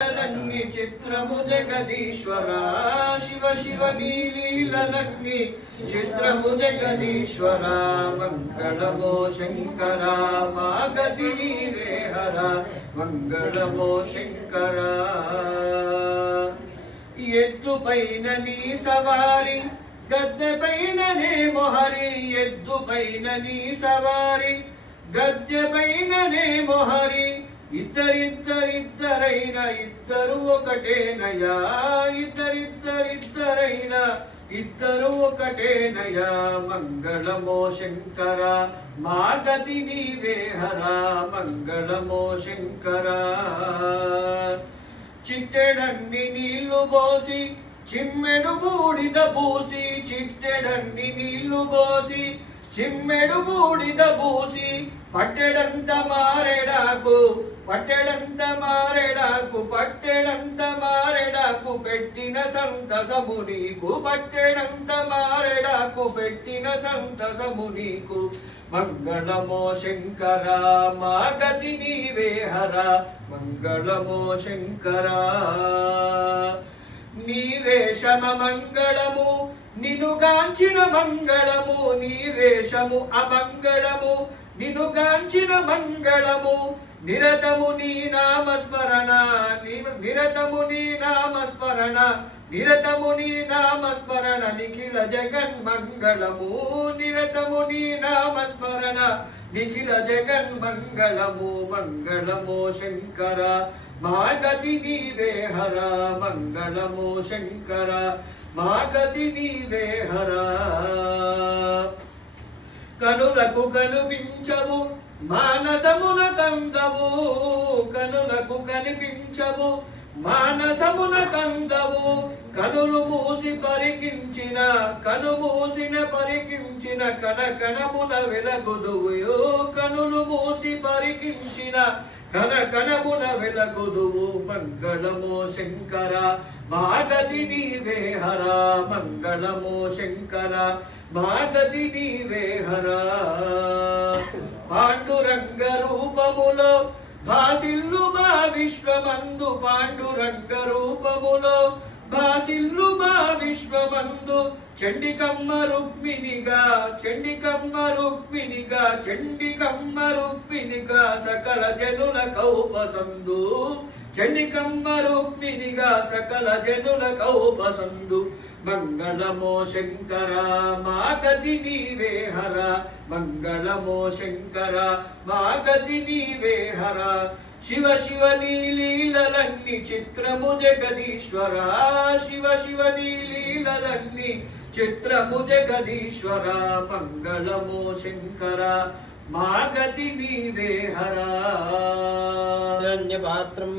చిత్రము జగదీశ్వర శివ శివ నీలీలన్నీ చిత్రము జగదీశ్వర మంగళమో శంకర మా గతి నీవే హర మంగళమో శంకర ఎద్దు పైన నీ సవారి గద్దె పైననే మొహరి ఎద్దు పైన నీ సవారి గద్దె పైననే మొహరి ఇద్దరిద్దరైన ఇద్దరు ఒకటేనయా ఇద్దరిద్దరైన ఇద్దరు ఒకటేనయా మంగళమో శంకర మా గతి నీవే హర మంగళమో శంకర చిట్టెడన్ని నీళ్లు పోసి చిమ్మెడు బూడిద పూసి చిట్టెడన్ని నీళ్లు పోసి చిమ్మెడు బూడిద పూసి పట్టెడంత మారెడాకు పట్టెడంత మారెడాకు పట్టెడంత మారెడాకు పెట్టిన సంతసము నీకు పట్టెడంత మారెడాకు పెట్టిన సంతసము నీకు మంగళమో శంకర మా గతి నీవే హర మంగళమో శంకర నీవేషమ మంగళము నినుగాంచిన మంగళము నీవేషము అమంగళము నినుగాంచిన మంగళము నిరతము నీ నామస్మరణ నిరతము నీ నామస్మరణ నిరతము నీ నామస్మరణ నిఖిల జగన్మంగళము నిరతము నీ నామస్మరణ నిఖిల జగన్మంగళము మంగళమో శంకర మా గతి నీవే హర మంగళమో శంకర మా గతి నీవే హర కనులకు కనిపించవు మానసమున కందవు కనులకు కనిపించవు మానసమున కందవు కనులు మూసి పరికించిన కను మూసిన పరికించిన కనకనమున వెలగుదువు కనులు మూసి పరికించిన కనకనమున వెలగుదువు మంగళమో శంకర మా గతి నీవే హర మంగళమో శంకర మా గతి నీవే హర పాండురంగ రూపములో భాసిల్లు మా విశ్వమందు పాండురంగ రూపములో భాసిల్లు మా విశ్వమందు చండికమ్మ రుక్మిణిగా చండికమ్మ రుక్మిణిగా చండికమ్మ రుక్మిణిగా సకల జనుల కౌపసందు చండికమ్మ రుక్మిణిగా సకల జనుల కౌపసందు మంగళమో శంకర మా గతి నీవే హర మంగళమో శంకర మా గతి నీవే హర శివ శివ నీలీలన్నీ చిత్రము జగదీశ్వర శివ శివ నీలీలన్నీ చిత్రము జగదీశ్వర మంగళమో శంకర మా గతి నీవే హర పాత్రం